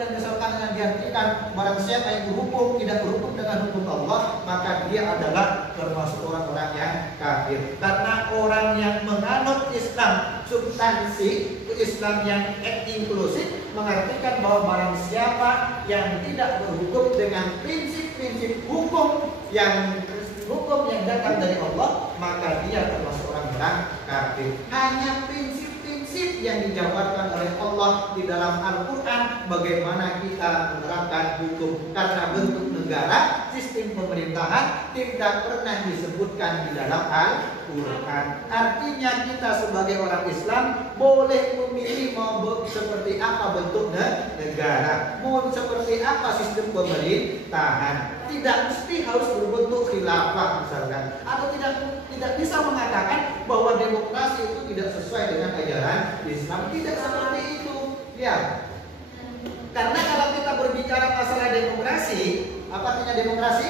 kemudian misalkan dengan diartikan barang siapa yang berhukum tidak berhukum dengan hukum Allah, maka dia adalah termasuk orang-orang yang kafir. Karena orang yang menganut Islam substansi, Islam yang inklusif, mengartikan bahwa barang siapa yang tidak berhukum dengan prinsip-prinsip hukum yang datang dari Allah, maka dia termasuk orang-orang kafir. Hanya prinsip-prinsip yang dijabarkan oleh Allah di dalam Al-Quran, bagaimana kita menerapkan hukum. Karena bentuk negara, sistem pemerintahan tidak pernah disebutkan di dalam Al-Quran. Artinya kita sebagai orang Islam boleh memilih mau seperti apa bentuk negara, mau seperti apa sistem pemerintahan. Tidak mesti harus berbentuk khilafah misalkan, atau tidak bisa mengatakan bahwa demokrasi itu tidak sesuai dengan ajaran Islam. Tidak seperti itu, ya. Karena kalau kita berbicara masalah demokrasi, apa artinya demokrasi?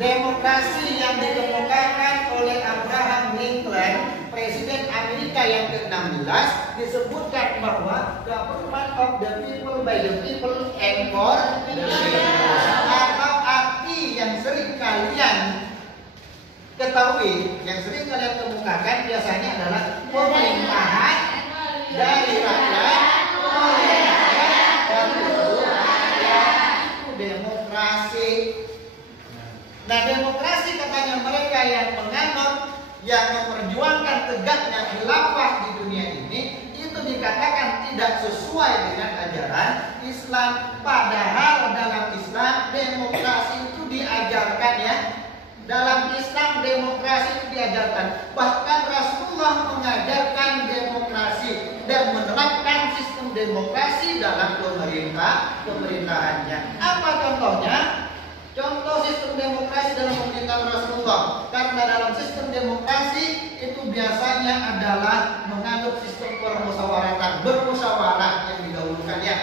Demokrasi yang dikemukakan oleh Abraham Lincoln, Presiden Amerika yang ke-16, disebutkan bahwa government of the people, by the people, and for the people. Atau arti yang sering kalian ketahui, yang sering kalian kemukakan biasanya adalah pemerintahan dari rakyat, oleh rakyat, dan untuk rakyat. Itu demokrasi. Nah, demokrasi katanya mereka yang menganut, yang memperjuangkan tegaknya khilafah di dunia ini, itu dikatakan tidak sesuai dengan ajaran Islam. Padahal dalam Islam demokrasi itu diajarkan, ya. Dalam Islam demokrasi itu diajarkan. Bahkan Rasulullah mengajarkan demokrasi dan menerapkan sistem demokrasi dalam pemerintahannya. Apa contohnya? Contoh sistem demokrasi dalam pemerintahan Rasulullah. Karena dalam sistem demokrasi itu biasanya adalah menganut sistem permusyawaratan, bermusyawarah yang didahulukan, ya.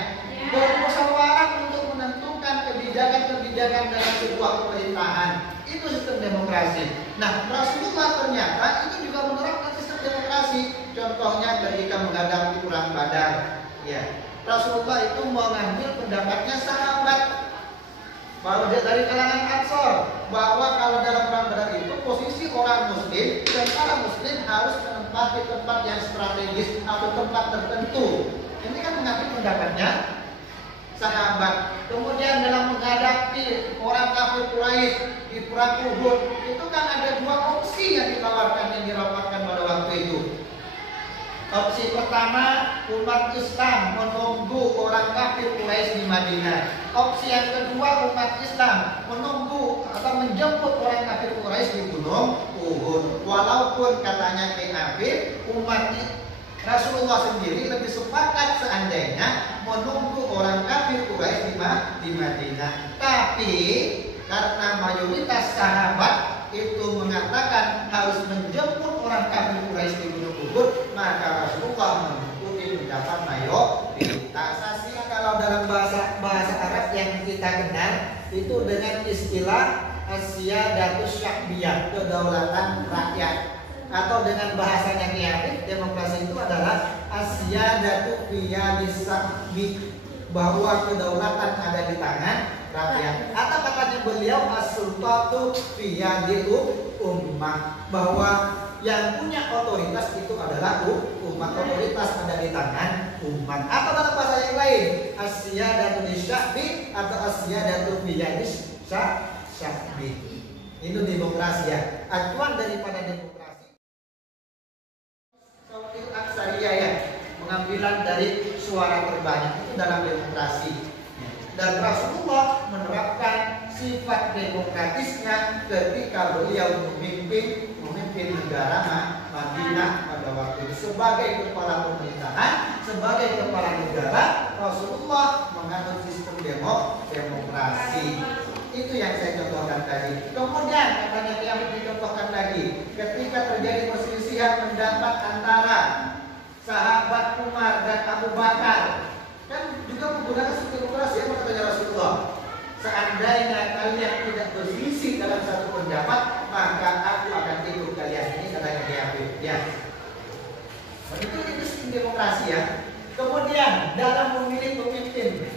Bermusyawarah untuk menentukan kebijakan-kebijakan dalam sebuah pemerintahan. Itu sistem demokrasi. Nah, Rasulullah ternyata itu juga menerapkan sistem demokrasi. Contohnya ketika menghadapi perang Badar, ya. Rasulullah itu mengambil pendapatnya sahabat, bahwa dari kalangan Ansor, bahwa kalau dalam perang Badar itu posisi orang Muslim dan para Muslim harus menempati tempat yang strategis atau tempat tertentu. Ini kan mengambil pendapatnya sahabat. Kemudian dalam menghadapi orang kafir Quraisy di perang Uhud, itu kan ada dua opsi yang ditawarkan, yang dirapatkan pada waktu itu. Opsi pertama, umat Islam menunggu orang kafir Quraisy di Madinah. Opsi yang kedua, umat Islam menunggu atau menjemput orang kafir Quraisy di Gunung Uhud. Walaupun katanya kafir, umat Rasulullah sendiri lebih sepakat seandainya menunggu orang kafir Quraisy di Madinah. Tapi karena mayoritas sahabat itu mengatakan harus menjemput orang kafir Quraisy di Gunung Uhud, maka Rasulullah mengikuti pendapat mayoritas. Kalau dalam bahasa Arab yang kita kenal itu dengan istilah as-siyadatus sya'biyah, kedaulatan rakyat. Atau dengan bahasanya kiai, demokrasi itu adalah as-siyadatu fi yadis sya'bi, bahwa kedaulatan ada di tangan rakyat. Atau katanya beliau as-sultatu fi yadil ummah, bahwa yang punya otoritas itu adalah umat, otoritas ada di tangan umat. Atau dalam bahasa yang lain, as-siyadatu lisya'bi atau as-siyadatu fi yadis sya'bi. Itu demokrasi, ya. Acuan daripada demokrasi aksariyah, ya, pengambilan dari suara terbanyak itu dalam demokrasi. Dan Rasulullah menerapkan sifat demokratisnya ketika beliau memimpin negara Madinah pada waktu itu. Sebagai kepala pemerintahan, sebagai kepala negara, Rasulullah menganut sistem demokrasi. Itu yang saya contohkan tadi. Kemudian katanya yang dicontohkan lagi, ketika terjadi perselisihan pendapat antara sahabat Umar dan Abu Bakar, kan juga menggunakan sistem demokrasi, apa katanya Rasulullah? Seandainya kalian tidak berselisih dalam satu pendapat, maka aku akan ikut kalian. Ini katanya Habib, ya. Itu sistem demokrasi, ya. Kemudian dalam memilih pemimpin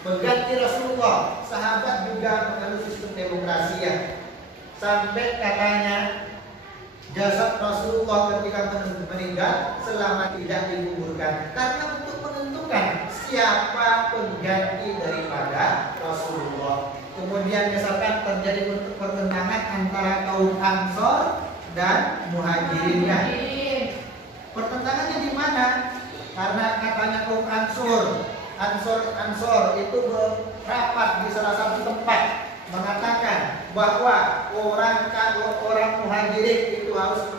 mengganti Rasulullah, sahabat juga mengalami sistem demokrasi ya. Sampai katanya jasad Rasulullah ketika meninggal selama tidak dikuburkan, karena untuk menentukan siapa pengganti daripada Rasulullah. Kemudian misalkan terjadi pertentangan antara kaum Ansor dan Muhajirin. Pertentangannya di mana? Karena katanya kaum Ansor itu berapat di salah satu tempat mengatakan bahwa orang Muhajirin itu harus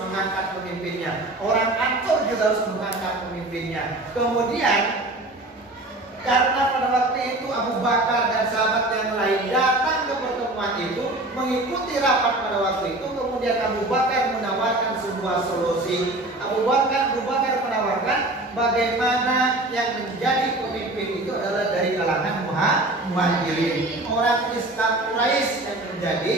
mengangkat pemimpinnya. Orang Ansor juga harus mengangkat pemimpinnya. Kemudian karena pada waktu itu Abu Bakar dan sahabat yang lain datang ke pertemuan itu mengikuti rapat pada waktu itu, kemudian Abu Bakar menawarkan sebuah solusi. Abu Bakar menawarkan bagaimana yang menjadi pemimpin itu adalah dari kalangan Muhajirin, orang Islam Quraisy yang menjadi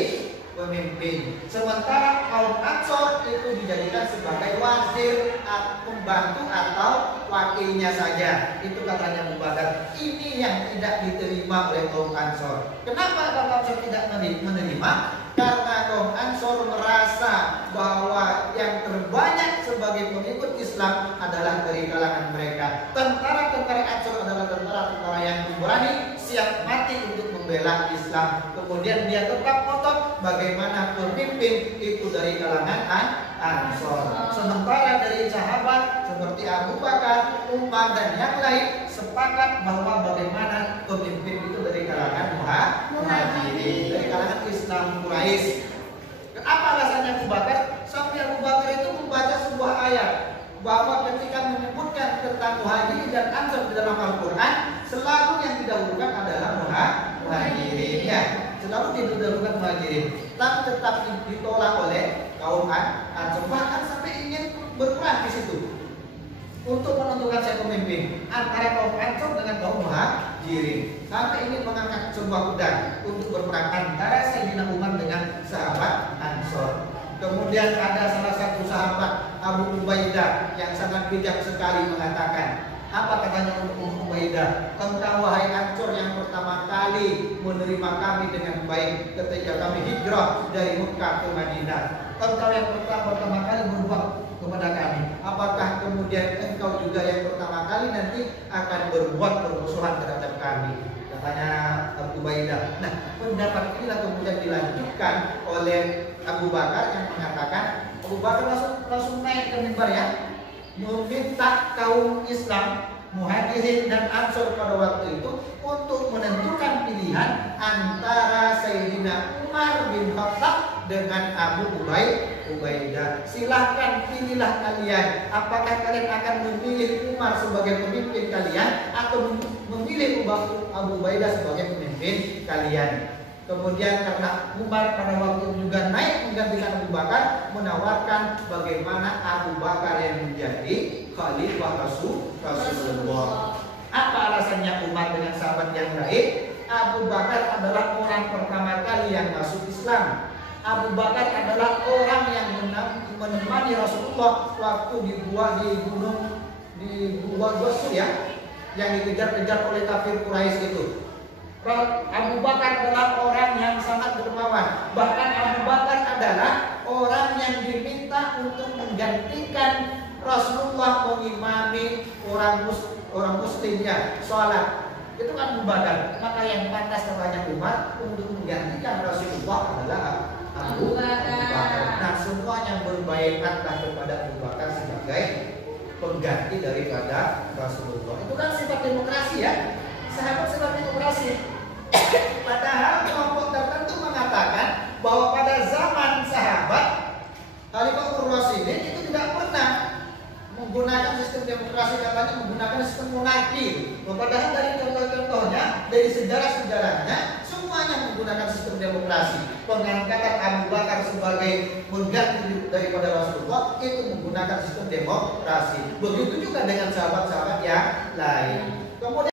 pemimpin. Sementara kaum Ansor itu dijadikan sebagai wazir, pembantu atau wakilnya saja. Itu katanya Abu Bakar. Ini yang tidak diterima oleh kaum Ansor. Kenapa kaum Ansor tidak menerima? Karena kaum Ansor merasa bahwa yang terbanyak sebagai pengikut Islam adalah dari kalangan mereka. Tentara-tentara Ansor adalah tentara-tentara yang berani, siap mati untuk membela Islam. Kemudian dia tetap ngotot bagaimana pemimpin itu dari kalangan Ansor. Sementara dari sahabat seperti Abu Bakar, Umar dan yang lain sepakat bahwa bagaimana pemimpin itu dari kalangan Muhajirin, dari kalangan Islam Quraisy. Apa alasannya Abu Bakar? Sampai Abu Bakar itu membaca sebuah ayat bahwa ketika menyebutkan tentang Muhajirin dan Ansor di dalam Al-Quran, selalu yang didahulukan adalah Muhajirin ya. Selalu didahulukan Muhajirin, tapi tetap ditolak oleh kaum Ansor. Bahkan sampai ingin berperang di situ untuk menentukan siapa pemimpin antara kaum Ansor dengan kaum Muhajirin. Sampai ingin mengangkat sebuah pedang untuk berperang antara Sayyidina Umar dengan sahabat Ansor. Kemudian ada salah satu sahabat Abu Ubaidah yang sangat bijak sekali mengatakan, apa katanya Abu Ubaidah? Engkau wahai Ansor yang pertama kali menerima kami dengan baik ketika kami hijrah dari Mekah ke Madinah. Engkau yang pertama kali berbuat kepada kami. Apakah kemudian engkau juga yang pertama kali nanti akan berbuat permusuhan terhadap kami? Katanya Abu Ubaidah. Nah, pendapat inilah kemudian dilanjutkan oleh Abu Bakar yang mengatakan, Abu Bakar langsung naik ke mimbar ya, meminta kaum Islam Muhajirin dan Ansor pada waktu itu untuk menentukan pilihan antara Sayyidina Umar bin Khattab dengan Abu Ubaidah. Silahkan pilihlah kalian, apakah kalian akan memilih Umar sebagai pemimpin kalian atau memilih Abu Ubaidah sebagai pemimpin kalian. Kemudian karena Umar pada waktu itu juga naik menggantikan Abu Bakar, menawarkan bagaimana Abu Bakar yang menjadi khalifah Rasulullah. Apa alasannya Umar dengan sahabat yang lain? Abu Bakar adalah orang pertama kali yang masuk Islam. Abu Bakar adalah orang yang menemani Rasulullah waktu di Gua Gosur ya, yang dikejar-kejar oleh kafir Quraisy itu. Abu Bakar adalah orang yang sangat dermawan. Bahkan Abu Bakar adalah orang yang diminta untuk menggantikan Rasulullah mengimami orang muslimnya sholat. Itu kan Abu Bakar. Maka yang pantas katanya Umar untuk menggantikan Rasulullah adalah Abu Bakar. Nah, semua yang berbaiatlah kepada Abu Bakar sebagai pengganti daripada Rasulullah. Itu kan sifat demokrasi ya. Sahabat sifat demokrasi. Padahal kelompok tertentu mengatakan bahwa pada zaman sahabat Khalifah Rasyidin itu tidak pernah menggunakan sistem demokrasi, katanya menggunakan sistem monarki. Padahal dari contoh-contohnya, dari sejarah-sejarahnya semuanya menggunakan sistem demokrasi. Pengangkatan Abu Bakar sebagai pengganti daripada Rasulullah itu menggunakan sistem demokrasi. Begitu juga dengan sahabat-sahabat yang lain. Kemudian